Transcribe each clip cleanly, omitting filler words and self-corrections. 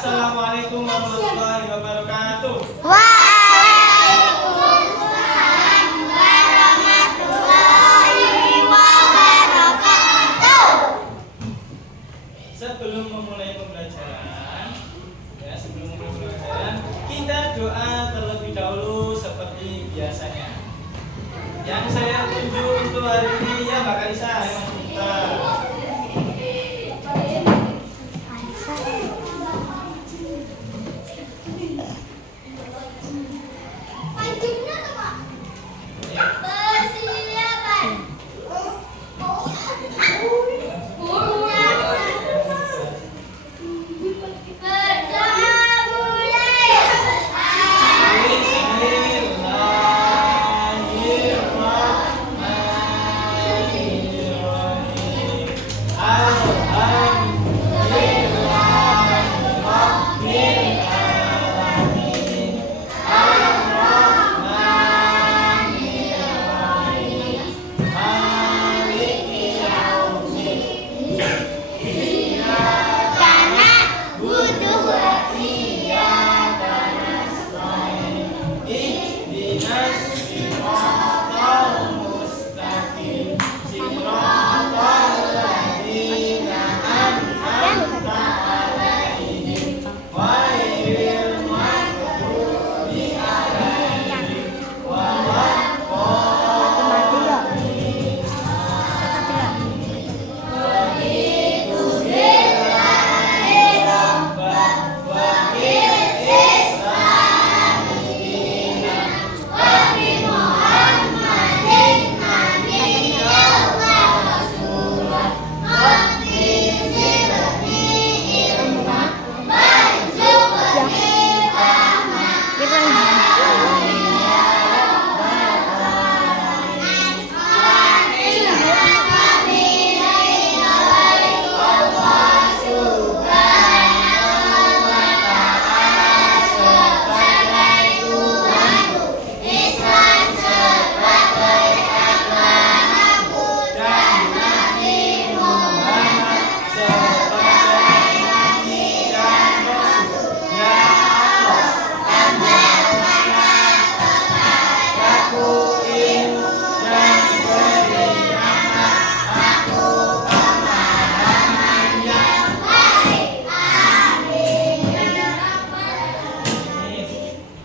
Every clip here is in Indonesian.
Assalamualaikum warahmatullahi wabarakatuh. Waalaikumsalam warahmatullahi wabarakatuh. Sebelum memulai pembelajaran, kita doa terlebih dahulu seperti biasanya. Yang saya tuju untuk hari ini ya Mbak Kalisa, ya Mas Minta.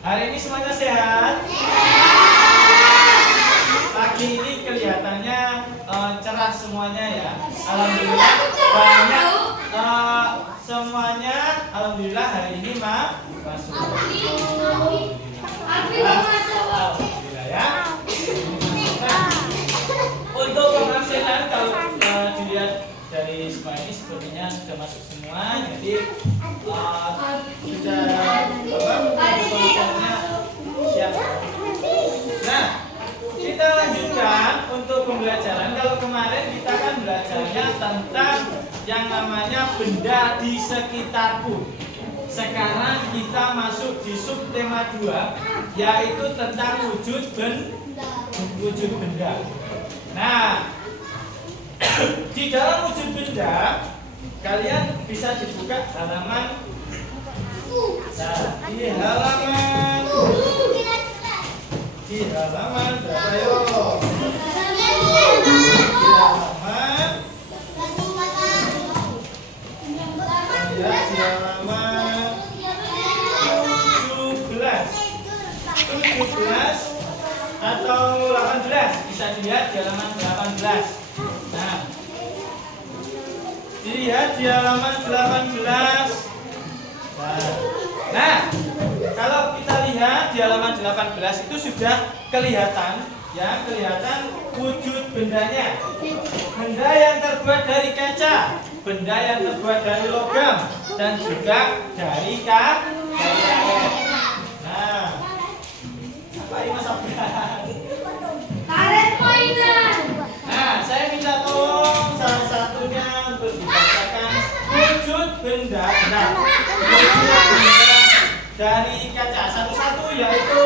Hari ini semuanya sehat? Pagi ini kelihatannya cerah semuanya ya. Alhamdulillah banyak semuanya. Alhamdulillah hari ini masuk. Alhamdulillah ya. Untuk pengabsenan kalau dilihat dari semua ini sepertinya sudah masuk semua. Jadi sudah siap. Nah, kita lanjutkan untuk pembelajaran. Kalau kemarin kita kan belajarnya tentang yang namanya benda di sekitarku. Sekarang kita masuk di subtema 2, yaitu tentang wujud benda. Nah, di dalam wujud benda, kalian bisa dibuka halaman. Nah, di halaman berapa yuk? Di halaman 17 atau 18, bisa dilihat di halaman 18. Nah, dilihat di halaman 18. Nah, kalau kita lihat di halaman 18 itu sudah kelihatan wujud bendanya. Benda yang terbuat dari kaca, benda yang terbuat dari logam, dan juga dari karet. Nah, apa ini Mas Abdul? Karet mainan. Nah, saya minta tolong salah satunya untuk dibacakan wujud benda. Nah, wujud benda dari kaca satu-satu, yaitu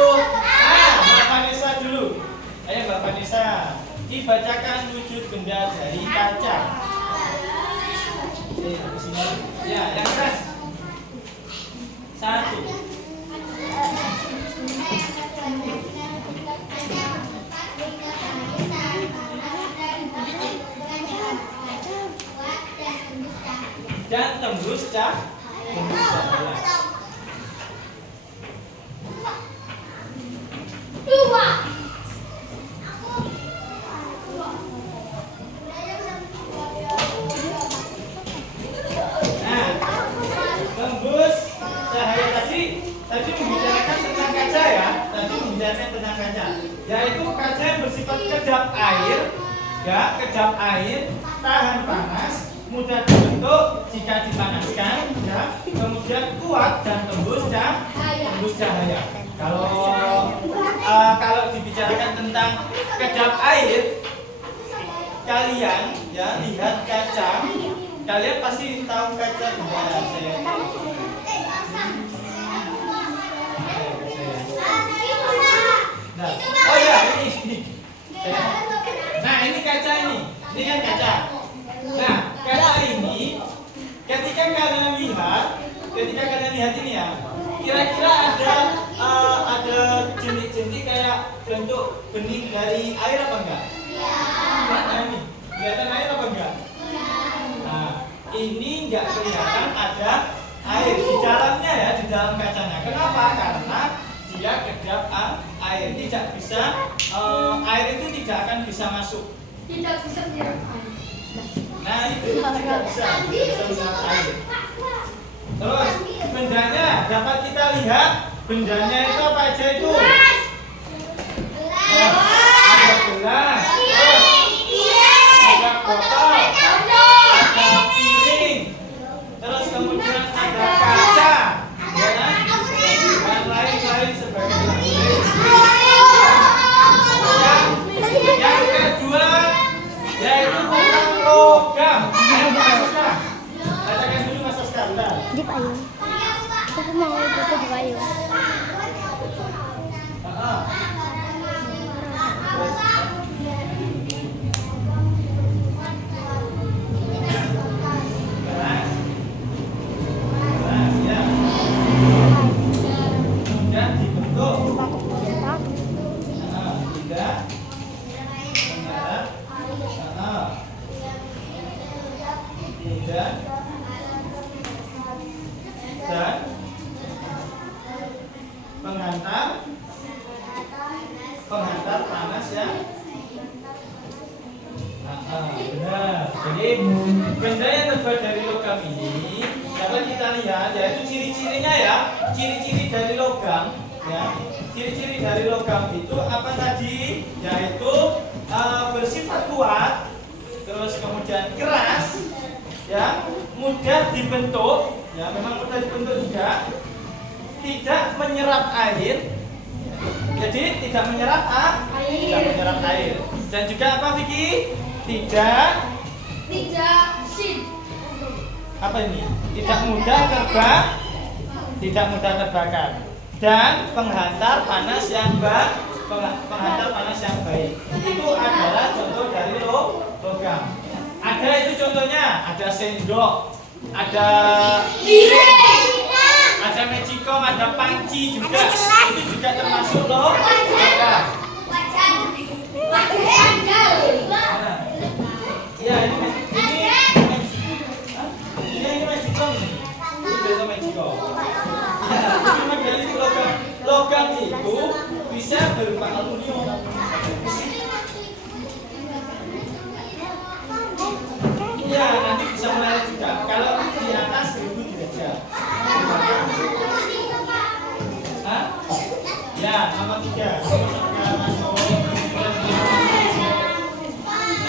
Mbak Vanessa dulu. Ayo Mbak Vanessa, dibacakan wujud benda dari kaca. Sini. Ya, yang keras. Satu. Dan tembus cahaya. Dua. Nah, tembus cahaya tadi membicarakan tentang kaca ya. Tadi membicarakan tentang kaca, yaitu kaca yang bersifat kedap air, ya, kedap air, tahan panas, mudah dibentuk jika dipanaskan, ya, kemudian kuat dan tembus cahaya. Kalau dibicarakan tentang kedap air, kalian ya lihat kaca, kalian pasti tahu kaca ya, saya. Nah, oh ya ini. Nah ini kaca ini kan kaca. Nah kaca ini ketika kalian lihat ini ya, kira-kira ada jentik-jentik kayak bentuk benih dari air apa enggak? Nah, ini kelihatan air apa enggak? Nah ini enggak kelihatan ada air di dalamnya ya, di dalam kacanya. Kenapa? Karena dia kedap air, tidak bisa air itu tidak akan bisa masuk. Tidak bisa menyerap air. Nah itu tidak bisa menyerap air. Terus bendanya dapat kita lihat, bendanya itu apa aja itu? Ada gelas, ada botol, ada piring, terus kemudian ada kaca, ya kan? Dan lain-lain sebagainya. Yang kedua yaitu tentang logam. Ayo Mas Saska, bacakan dulu Mas Saska. Di payung. Aku mau foto di payung. Kemudian dibentuk Cetak. tidak mengarah tidak dan penghantar panas ya. Benar. Jadi benda yang terbuat dari logam ini dapat kita lihat yaitu ciri-cirinya ya, ciri-ciri dari logam ya. Ciri-ciri dari logam itu apa tadi? Yaitu bersifat kuat, terus kemudian keras, ya, mudah dibentuk, ya, memang mudah dibentuk juga, tidak menyerap air, jadi tidak menyerap air, dan juga apa Vicky? Tidak apa ini? Tidak mudah terbakar. Dan penghantar panas yang baik. Itu adalah contoh dari logam. Ada itu contohnya, ada sendok, ada magicom, ada panci juga. Itu juga termasuk logam. Ya, ini magicom. Ini biasa magicom. Logam itu bisa berupa aluminium. Iya, nanti bisa menarik juga. Kalau di atas 1000 derajat. Hah? Ya, nomor 3.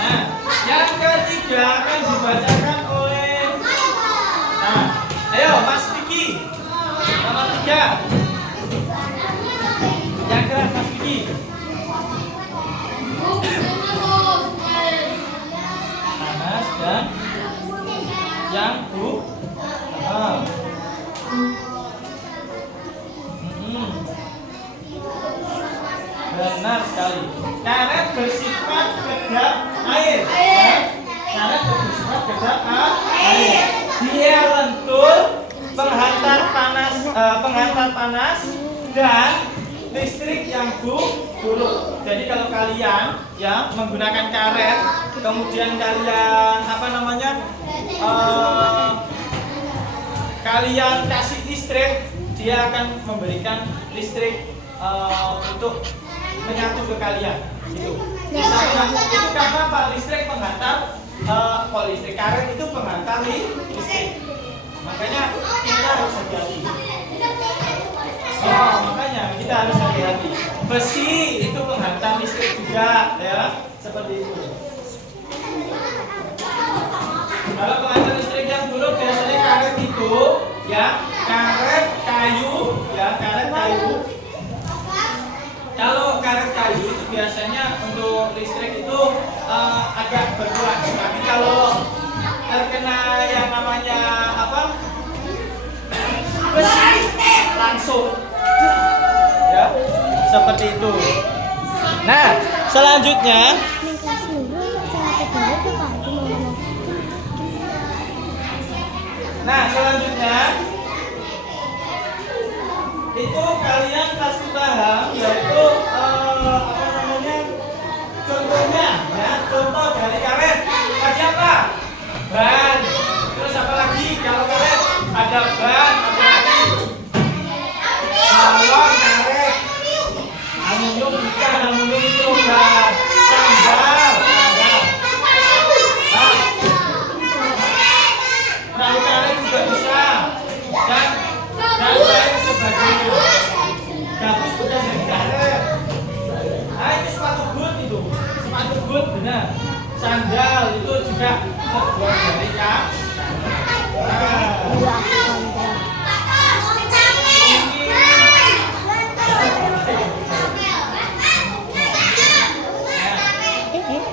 Nah, yang ketiga akan dibacakan oleh. Nah, ayo Mas Vicky. Nomor 3. Yang keras Mas Vicky. Panas dan yang benar sekali. Karet bersifat kedap air. Karet bersifat kedap air. Dia lentur, penghantar panas, panas dan listrik yang buruk. Jadi kalau kalian ya menggunakan karet, kemudian kalian kalian kasih listrik, dia akan memberikan listrik untuk menyatu ke kalian. Gitu. Misalnya itu karena apa? Listrik menghantar listrik karet itu menghantar listrik. Makanya kita harus hati-hati. Makanya kita harus hati-hati. Besi itu menghantar listrik juga, ya, seperti itu. Kalau penghantar listrik yang buruk biasanya karet itu, ya, karet kayu. Kalau karet kayu itu biasanya untuk listrik itu agak berkurang. Tapi kalau terkena yang namanya besi, langsung, ya, seperti itu. Nah, selanjutnya itu kalian pasti paham, yaitu contohnya, ya, contoh dari karet tadi apa? Ban. Terus apa lagi? Kalau karet ada ban, apa lagi? Balon karet. Aluminium bukan, aluminium itu ban. Sandal. Perahu karet juga bisa. Dan lain sebagainya. Gabus bukan dari karet. Nah, itu sepatu boot itu. Sepatu boot benar. Sandal itu juga terbuat dari karet.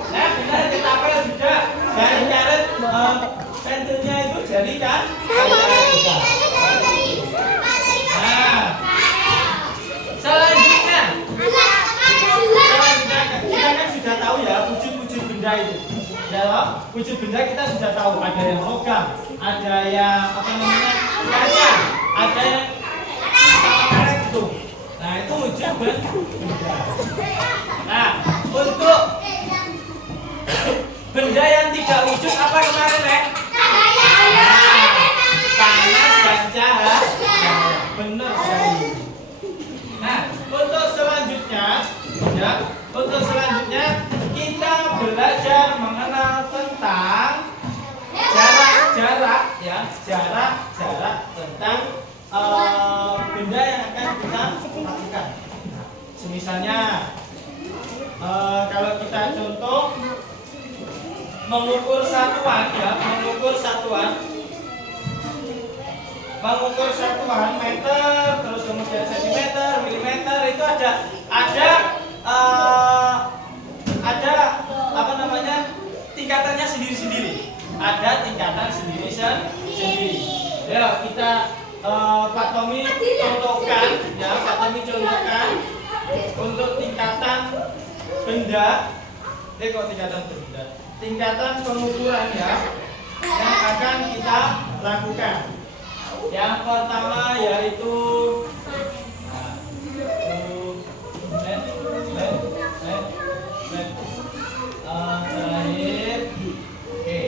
Nah, benar ketapel juga dari karet. Pentilnya itu dari karet juga. Nah, selanjutnya kita kan sudah tahu ya wujud-wujud benda itu. Dalam wujud benda kita sudah tahu ada yang logam, ada yang kaca, ada yang sama karet itu. Nah, itu wujud benda. Nah, untuk benda yang tidak wujud apa kemarin, Nek? Panas dan cahaya. Benar sekali. Nah, untuk selanjutnya kita belajar mengenal tentang jarak tentang benda yang akan kita lakukan. Misalnya kalau kita contoh mengukur satuan meter, terus kemudian sentimeter, milimeter, itu ada tingkatannya sendiri-sendiri. Ada tingkatan sendiri-sendiri. Ya, kita Pak Tommy contohkan untuk tingkatan benda. Tingkatan pengukuran, ya, yang akan kita lakukan. Yang pertama yaitu terakhir. Oke.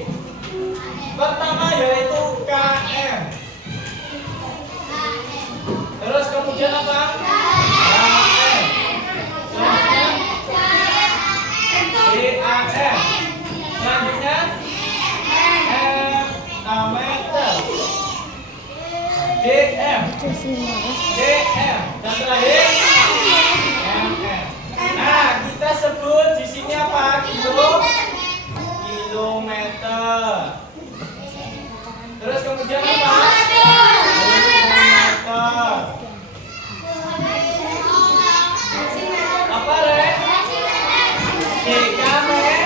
Pertama yaitu km. Terus kemudian apa? km. Selanjutnya DAM. Selanjutnya meter. DM. Dan terakhir MM. Nah, kita sebut di sini apa? Kilometer. Terus kemudian apa? Kilometer. Apa, Rek? Dekameter.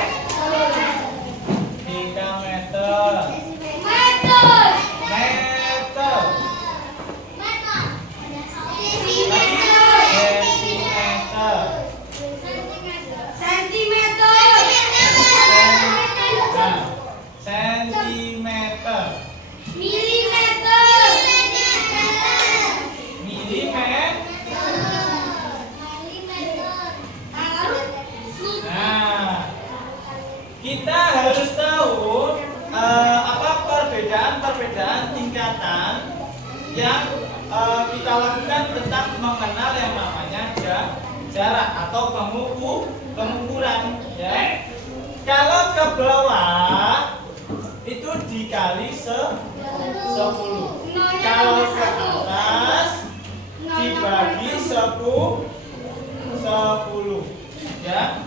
yang kita lakukan tentang mengenal yang namanya jarak atau pengukuran ya. Kalau ke bawah itu dikali 10. Kalau ke atas dibagi 10 ya.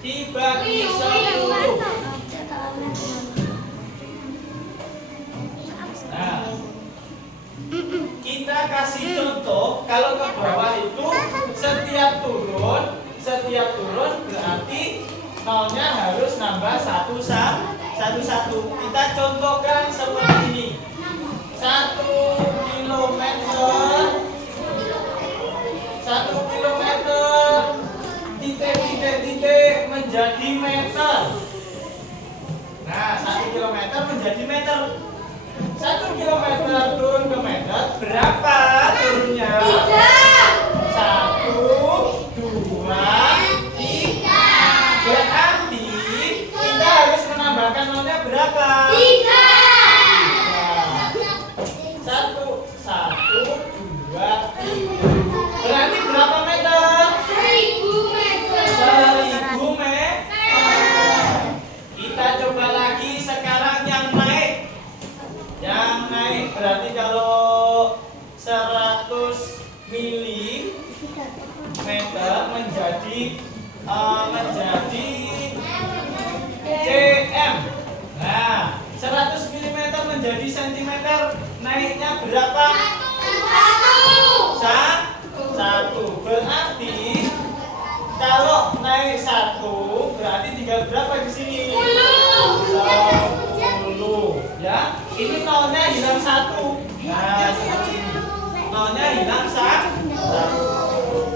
Dibagi 10. Nah, kita kasih contoh kalau ke bawah itu setiap turun berarti nolnya harus nambah satu. Kita contohkan seperti ini. 1 kilometer titik menjadi meter. Nah, 1 kilometer menjadi meter. 1 kilometer turun ke meter berapa turunnya? 1, 2, 3. Berarti kita harus menambahkan nolnya berapa? 3. 1, 2, 3. Berarti berapa meter? 1000 meter. 1000 meter. Kita coba lagi sekarang yang naik. Berarti kalau 100 milimeter menjadi cm. Nah, 100 milimeter menjadi sentimeter naiknya berapa? 1. Berarti kalau naik 1 berarti tinggal berapa di sini? 10 ya. Ini nolnya hilang 1. Nah, seperti ini. Nolnya hilang 1.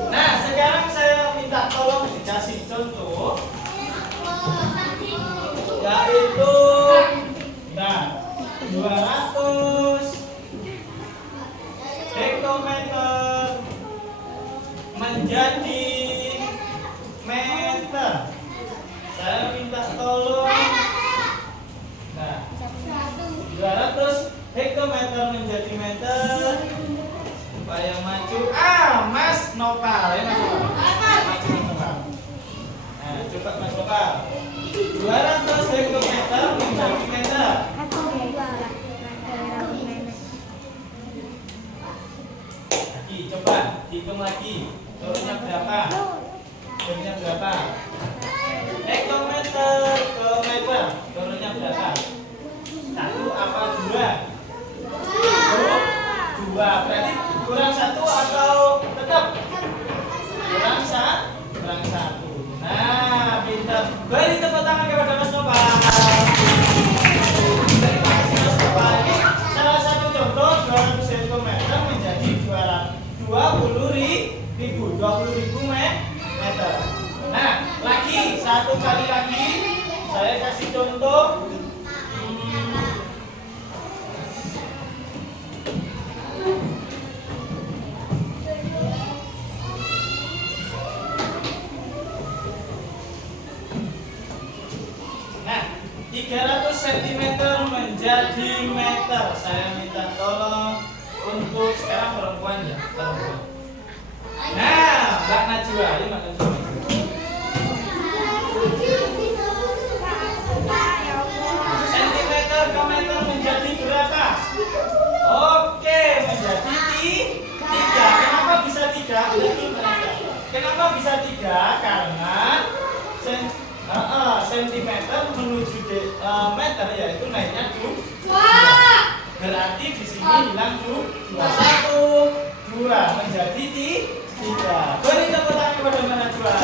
Nah, sekarang saya minta tolong dikasih contoh yaitu 200 hektometer menjadi meter. Saya minta tolong 200 hektometer menjadi meter supaya maju. Mas Nopal ya, Mas Nopal. Nah, coba Mas Nopal. 200 hektometer menjadi meter. Lagi coba hitung lagi. Turunnya berapa? Turunnya berapa? Hektometer ke meter. Turunnya berapa? 1 apa 2? 2. Berarti kurang 1 atau tetap? Kurang 1. Nah, pintar. Beri tepuk tangan kepada Mas Nopal. Terima kasih Mas Nopal. Ini salah satu contoh 200 hektometer menjadi 20.000 meter. Nah, satu kali lagi saya kasih contoh. Nah, 300 cm menjadi meter. Saya minta tolong untuk sekarang perempuan ya, perempuan. Nah, Mbak Najwa, ini Mbak Najwa. Sentimeter ke meter menjadi berapa? Oke, menjadi 3. Kenapa bisa 3? Kenapa bisa 3? Karena sentimeter menuju meter yaitu naiknya 2. Berarti di sini hilang 2. 1, 2 menjadi 3. Beri tepuk tangan kepada Mbak Najwa.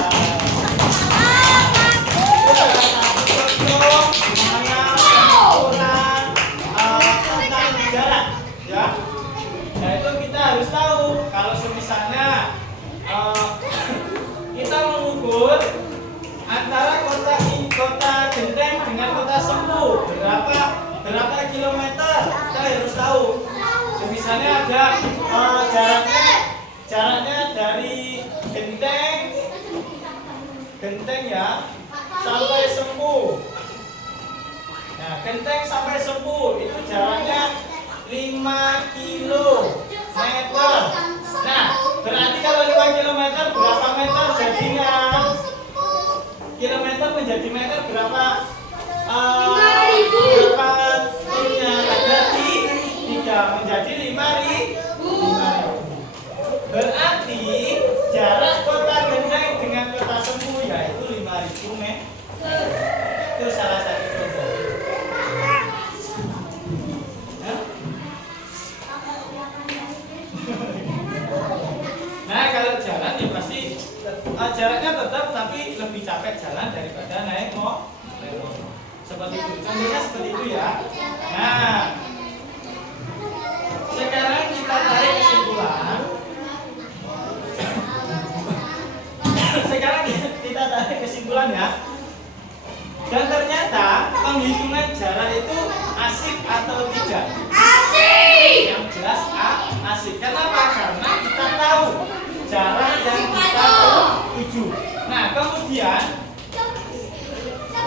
Yaitu kita harus tahu kalau misalnya kita mengukur antara kota Genteng dengan kota Sempu berapa kilometer, kita harus tahu. Misalnya ada jaraknya dari Genteng ya sampai Sempu. Nah, genteng sampai Sempu itu jaraknya 5 kilometer. Nah, berarti kalau 5 kilometer berapa meter jadinya? Kilometer menjadi meter berapa? 5.000. Berapa turunnya? Berarti 3 menjadi 5.000. Berarti jarak kota Genteng dengan kota Sempu yaitu 5.000 meter. Itu salah satu contoh. Nah, kalau jalan ya pasti jaraknya tetap tapi lebih capek jalan daripada naik motor. Seperti itu. Contohnya seperti itu ya. Nah, sekarang kita tarik kesimpulan. Sekarang kita tarik kesimpulan ya. Dan ternyata penghitungan jarak itu asik atau tidak? Asik. Yang jelas asik. Kenapa? Karena kita tahu jarak yang kita tuju. Nah, kemudian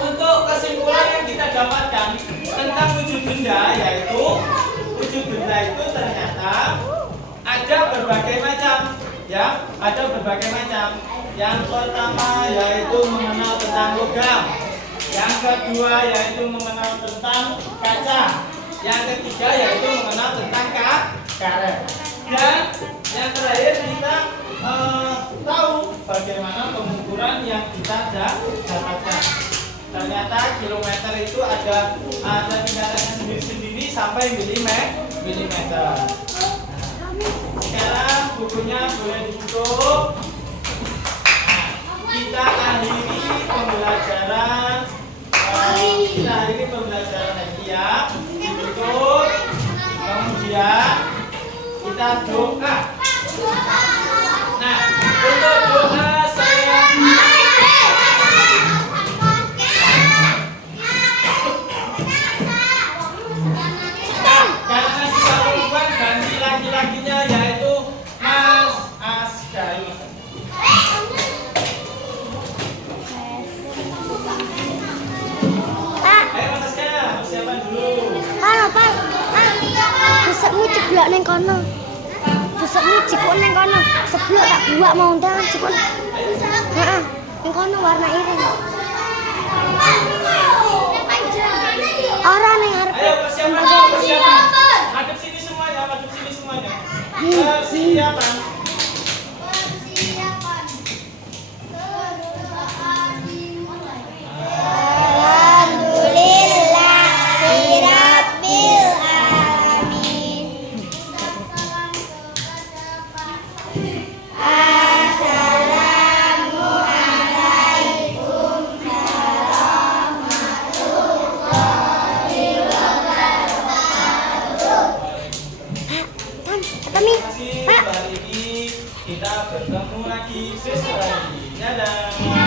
untuk kesimpulan yang kita dapatkan tentang wujud benda, yaitu wujud benda itu ternyata ada berbagai macam, ya, ada berbagai macam. Yang pertama yaitu mengenal tentang logam, yang kedua yaitu mengenal tentang kaca, yang ketiga yaitu mengenal tentang karet, dan yang terakhir kita tahu bagaimana pengukuran yang kita dapatkan. Ternyata kilometer itu ada tingkatannya sendiri-sendiri sampai milimeter. Nah, sekarang bukunya boleh ditutup. Nah, kita akhiri pembelajaran. Tadi ya. Ditutup. Kemudian kita doa. Nah, untuk doa saya karena si perempuan ganti laki-lakinya yaitu Mas Askari. Ayo Mas Askari, persiapan dulu. Halo, Pak. Besokmu ceblok neng kono. Besokmu cikuk neng kono. Ceblok tak buat mau undangan cikuk. Heeh. Neng kono warna ireng. Orang neng arep. Ayo persiapan. Madep sini semuanya. Persiapan. Alhamdulillahirabbil alamin. Assalamualaikum warahmatullahi wabarakatuh. Terima kasih. Hari ini kita bertemu lagi besok lagi. Dadah.